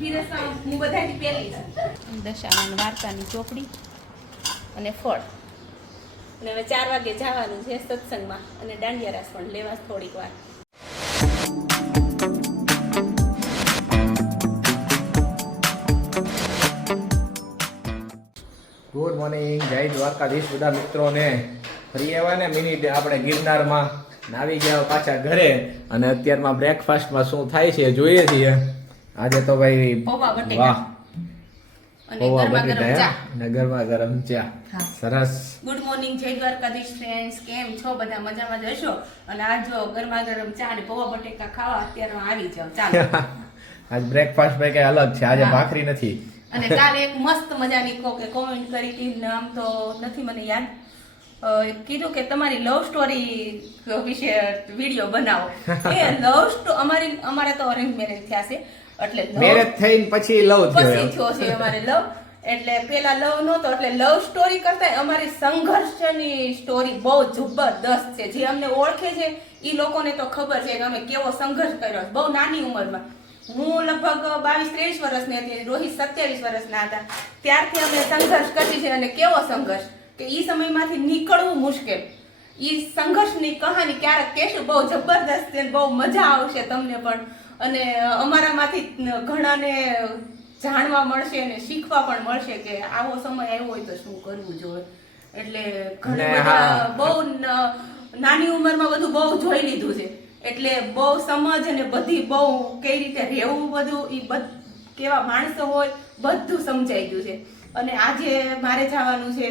પીરસવા હું બધાથી પહેલી છું. દશામાની વાર્તાની ચોપડી અને ફળ. અને હવે 4 વાગે જવાનું છે સત્સંગમાં અને દાંડિયા રાસ પણ લેવા થોડીક વાર. ગુડ મોર્નિંગ, જય દ્વારકાધીશ બધા મિત્રોને. ફરી આવ્યા ને મિનિટ આપણે ગિરનારમાં આવી ગયા પાછા ઘરે અને અત્યારમાં બ્રેકફાસ્ટમાં શું થાય છે જોઈએ છીએ. આજે તો ભાઈ વાહ, પૌવા બટેટા અને ગરમા ગરમ ચા. સરસ. ગુડ મોર્નિંગ, જય દ્વારકાધીશ ફ્રેન્ડ્સ. કેમ છો બધા? મજામાં જ હશો. અને આ જો ગરમા ગરમ ચા અને પૌવા બટેકા ખાવા અત્યારમાં આવી જાવ. ચાલો. આજ બ્રેકફાસ્ટ ભાઈ કઈ અલગ છે, આજે ભાખરી નથી. અને કાલે એક મસ્ત મજાની કોકે કોમેન્ટ કરી હતી, નામ તો નથી મને યાદ, કીધું કે તમારી લવ સ્ટોરી વિશે વિડીયો બનાવો. એ લવ સ્ટોરી અમારે તો અરેન્જ મેરેજ થયા છે, એટલે મેરેજ થઈને પછી લવ થયો છે અમારે લવ. એટલે પેલા લવ નહોતો, એટલે લવ સ્ટોરી કરતા અમારી સંઘર્ષની સ્ટોરી બહુ જબરદસ્ત છે. જે અમને ઓળખે છે એ લોકોને તો ખબર છે કે અમે કેવો સંઘર્ષ કર્યો. બહુ નાની ઉંમરમાં, હું લગભગ 22-23 વર્ષની હતી, રોહિત 27 વર્ષના હતા, ત્યારથી અમે સંઘર્ષ કરી છે. અને કેવો સંઘર્ષ કે એ સમયમાંથી નીકળવું મુશ્કેલ. એ સંઘર્ષની કહાની ક્યારેક કહેશું, બહુ જબરદસ્ત છે, બહુ મજા આવશે તમને પણ. અને અમારામાંથી ઘણાને જાણવા મળશે અને શીખવા પણ મળશે કે આવો સમય આવ્યો હોય તો શું કરવું જોઈએ. એટલે ઘણા બધા બહુ નાની ઉંમરમાં બધું બહુ જોઈ લીધું છે, એટલે બહુ સમજ અને બધી બહુ કઈ રીતે રહેવું, બધું એ કેવા માણસો હોય બધું સમજાઈ ગયું છે. અને આજે મારે જવાનું છે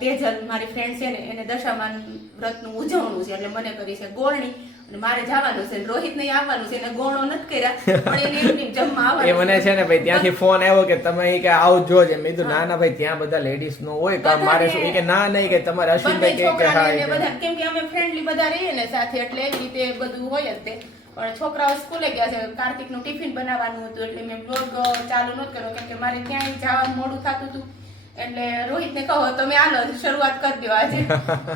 તેજલ, મારી ફ્રેન્ડ છે ને, એને દશામાન વ્રતનું ઉજવણું છે, એટલે મને કરી છે ગોળણી અને મારે જવાનું છે. રોહિત ને આવવાનું છે, એને ગોળો નથી કર્યા પણ એને એમની જમવા આવવાનું. એ મને છે ને ભાઈ ત્યાંથી ફોન આવ્યો કે તમે કે આવજો જ. મેં કીધું ના ના ભાઈ, ત્યાં બધા લેડીઝ નો હોય તો મારે શું કે ના નહીં કે તમારે અશ્વિનભાઈ કે હા, કેમ કે અમે ફ્રેન્ડલી બધા રહીએ ને સાથે, એટલે એવી રીતે બધું હોય જ તે. પણ છોકરાઓ સ્કૂલે ગયા છે, કાર્તિક નું ટિફિન બનાવવાનું હતું, એટલે મેં બ્લોગ ચાલુ નહોતો કર્યો કેમ કે મારે ક્યાંય જવાનું મોડું થતું હતું. એટલે રોહિતને કહો તમે હાલો શરૂઆત કરી દો આજે.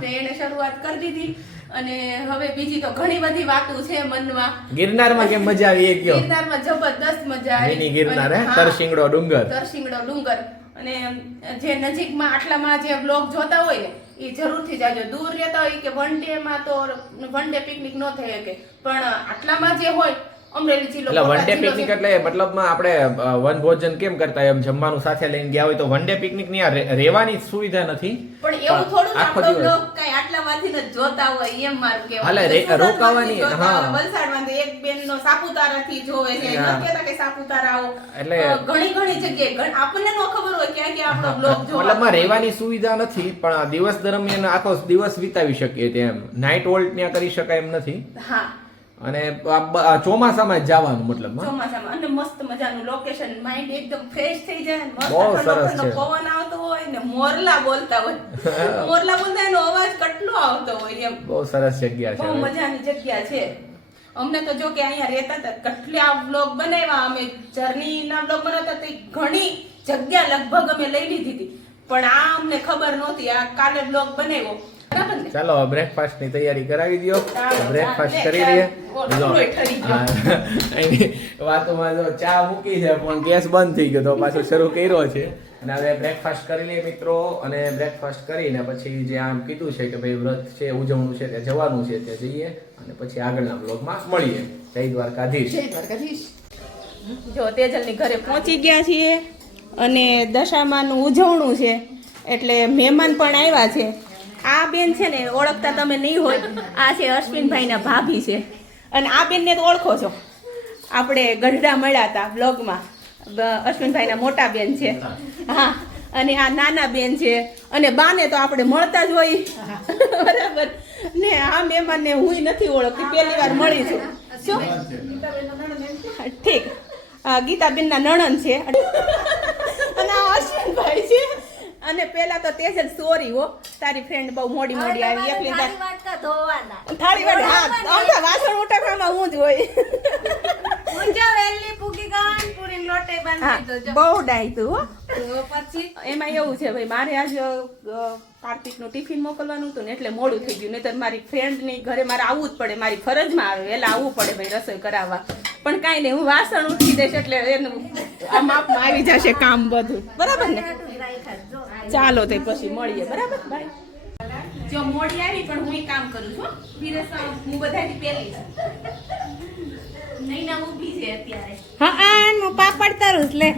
તો એને શરૂઆત કરી દીધી. અને હવે બીજી તો ઘણી બધી વાતો છે મનમાં. ગિરનારમાં કેમ મજા આવી એ કયો? ગિરનારમાં જબરદસ્ત મજા આવી. મિની ગિરનાર હે, તરસિંગડો ડુંગર. તરસિંગડો ડુંગર. અને જે નજીકમાં આટલામાં જે બ્લોગ જોતા હોય ને એ જરૂરથી જાજો. દૂર રહેતા હોય કે વન ડે માં તો વન ડે પિકનિક ન થઈ શકે, પણ આટલામાં જે હોય અમરેલી જિલ્લો, એટલે વન ડે પિકનિક એટલે મતલબમાં આપણે વન ભોજન કેમ કરતા એમ જમવાનું સાથે લઈને ગયા હોય તો વન ડે પિકનિક ની રહેવાની સુવિધા નથી. પણ એવું થોડું આપણો બ્લોગ કઈ આટલામાંથી જ જોતા હોય એમ મારું કહેવું. હાલે રોકાવાની. હા, વલસાડમાં એક બેન નો સાપુતારા થી જોવે છે, નક્કી કે સાપુતારા આવો, એટલે ઘણી જગ્યાએ આપણને નો ખબર હોય ક્યાં ક્યાં આપણો બ્લોગ જોવા. મતલબમાં રહેવાની સુવિધા નથી, પણ દિવસ દરમિયાન આખો દિવસ વિતાવી શકીએ તેમ. નાઇટ હોલ્ટ ત્યાં કરી શકાય એમ નથી. હા, અને ચોમાસામાં જ જવાનું, મતલબ ચોમાસામાં. અને મસ્ત મજાનું લોકેશન, માઇન્ડ એકદમ ફ્રેશ થઈ જાય. બહુ સરસ છે. પવન આવતો હોય ને મોરલા બોલતા હોય, મોરલા બોલતા એનો અવાજ કેટલો આવતો હોય એમ. બહુ સરસ જગ્યા છે, બહુ મજાની જગ્યા છે. અમને તો જો કે અહીંયા રહેતા હતા, કેટલા બ્લોગ બનાવ્યા અમે, જર્ની ના બ્લોગ બનાવતા તો ઘણી જગ્યા લગભગ અમે લઈ લીધી હતી, પણ આ અમને ખબર નહોતી. આ કાલે બ્લોગ બનાવ્યો. ચાલો બ્રેકફાસ્ટ ની તૈયારી કરાવી દો. બ્રેકફાસ્ટ કરી લઈએ. વાતોમાં જો ચા મૂકી છે પણ ગેસ બંધ થઈ ગયો તો પાછો શરૂ કર્યો છે. અને હવે બ્રેકફાસ્ટ કરી લઈએ મિત્રો. અને બ્રેકફાસ્ટ કરીને પછી જે આમ કીધું છે કે ભાઈ વ્રત છે, ઉજવણું છે, ત્યાં જવાનું છે, ત્યાં જઈએ અને પછી આગળના બ્લોગમાં મળીએ. જય દ્વારકાધીશ. જય દ્વારકાધીશ. જો તેજલની ઘરે પહોંચી ગયા છીએ અને દશામાનું ઉજવણું છે, એટલે મહેમાન પણ આવ્યા છે. આ બેન છે ને ઓળખતા તમે નહીં હોય, આ છે અશ્વિનભાઈના ભાભી છે. અને આ બેનને તો ઓળખો છો, આપણે ગઢડા મળ્યા હતા બ્લોગમાં. અશ્વિનભાઈના મોટા બેન છે. હા, અને આ નાના બેન છે. અને બાને તો આપણે મળતા જ હોય બરાબર ને. આ મહેમાનને હું નથી ઓળખતી, પહેલી વાર મળી છું. શું ઠીક, ગીતાબેનના નણંદ છે. અને આ અશ્વિનભાઈ છે. અને પેલા તો તેજલ સોરી હો, તારી ફ્રેન્ડ બહુ મોડી આવી, એકલી થાળી વાટ. હા, આમતા વાસણ ઉટાડવામાં હું જ હોય. બહુ ડાય તું હો. પછી એમાં એવું છે ભાઈ, મારે આજ કાર્તિક નું ટિફિન મોકલવાનું હતું ને, એટલે મોડું થઈ ગયું. નહીતર મારી ફ્રેન્ડ ની ઘરે મારે આવવું જ પડે, મારી ફરજમાં આવે, વહેલા આવવું પડે ભાઈ રસોઈ કરાવવા. પણ કાંઈ નહીં, હું વાસણ ઉઠી દઈશ એટલે એનું આ માપમાં આવી જશે કામ બધું, બરાબર ને? ચાલો તે પછી મળીએ, બરાબર? બાય. જો મોડી આવી પણ હું કામ કરું છું, ધીરજ હું બધાથી પહેલી છું. નહીં ના ઊભી છે અત્યારે. હા હું પાપડ તરું લે.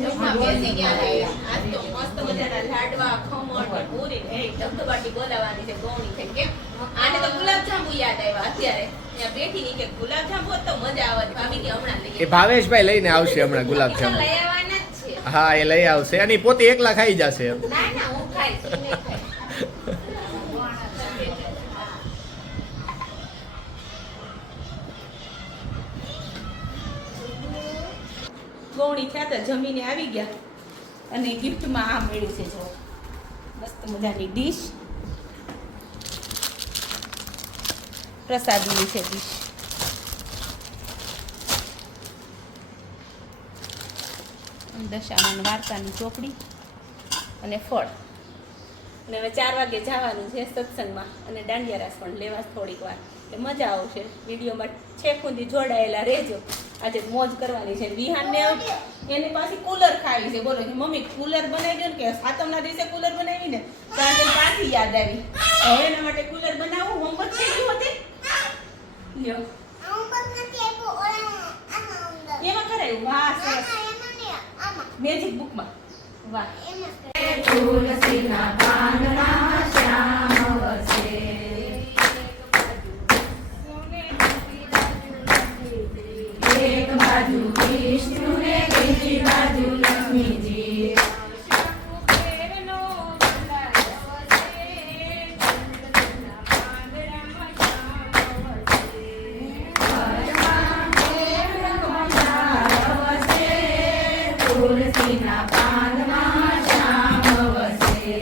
જમવા બેસી ગયા છે. આજ તો મસ્ત મજાના લાડવા, ખમણ ને પૂરી ને ધબધબાટી બોલાવાની છે ગૌણી છે. કેમ આને તો ગુલાબજાંબુ યાદ આવ્યા અત્યારે. ત્યાં બેઠી ની કે ગુલાબજાંબુ હોત તો મજા આવત. ભાભી કે હમણાં લઈ એ ભાવેશભાઈ લઈને આવશે હમણાં ગુલાબજાંબુ. લઈ આવવાના જ છે. હા એ લઈ આવશે અને ઈ પોતે એકલા ખાઈ જશે. ના ના હું ખાઈશ, ઈ નહીં ખાઈશ. ગૌણી થયા તો જમીને આવી ગયા અને ગિફ્ટમાં આ મળ્યું છે. જો મસ્ત મજાની ડીશ, પ્રસાદની છે ડીશ. દશામાન વાર્તાની ચોપડી અને ફળ. અને હવે 4 વાગે જવાનું છે સત્સંગમાં અને દાંડિયા રાસ પણ લેવા થોડીક વાર. એટલે મજા આવશે. વિડીયોમાં છેક સુધી જોડાયેલા રહેજો. આજે મોજ કરવાની છે. વિહાનને એને પાછી કુલર ખાવી છે. બોલો કે મમ્મી કુલર બનાવી દો ને, કે સાતમના દિવસે કુલર બનાવી ને તો આજે પાછી યાદ આવી. હવે એના માટે કુલર બનાવવું. હોમવર્ક થઈ ગયું હતું લ્યો એમાં કરાયું. વાહ સરસ. મેજિક બુકમાં. વાહ. તુલસીના પાંદડા શ્યામ વસે. એક બાજુ વિષ્ણુ ને બીજી બાજુ લક્ષ્મીજી. તુલસીના પાંદમાં શ્યામ વસે.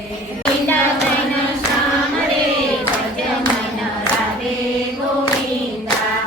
શ્યામ રે ભજન રાધે ગોવિંદા.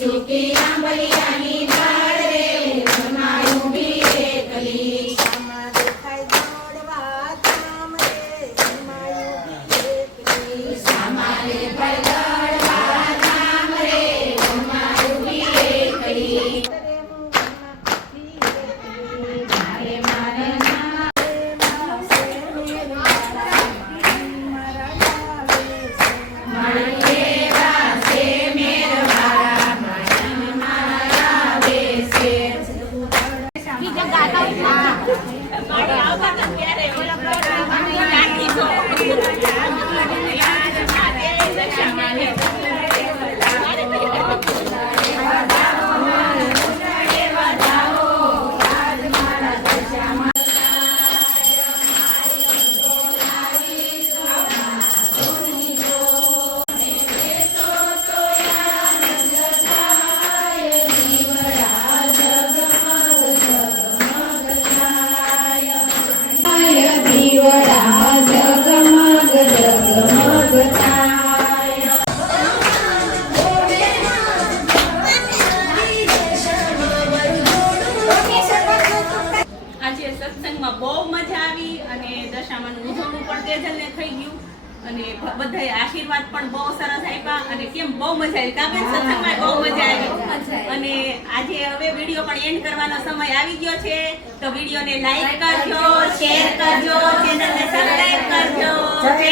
સુકી આંબલિયાની ડાળ રે ઘરમાં ઊભી એકલી. આમાં દેખાય દોડવા ધામ રે ઘરમાં ઊભી એકલી. સામારે ભરગડવા ધામ રે ઘરમાં ઊભી એકલી. રે હું ઘરમાં ઊભી એકલી. મારે મારે ના મારા ગાવે છે. મારે વાસે મેરવાળા મારા મારા આવે છે. મારે આવતા હતા ત્યારે ઓલા પ્રોગ્રામમાં નાખી દો. દીવડા જગમગ જગમગ થાય. આજે સત્સંગમાં બહુ મજા આવી અને દશામાનું ઉજવણું પણ તેજલને થઈ ગયું અને બધાએ આશીર્વાદ પણ બહુ સરસ આપ્યા અને કેમ બહુ મજા આવી. કાબેન સત્સંગમાં બહુ મજા આવી અને આજે હવે વિડીયો પણ એન્ડ કરવાનો સમય આવી ગયો છે. તો વિડીયોને લાઈક કરજો, શેર કરજો, ચેનલને સબસ્ક્રાઇબ કરજો. જય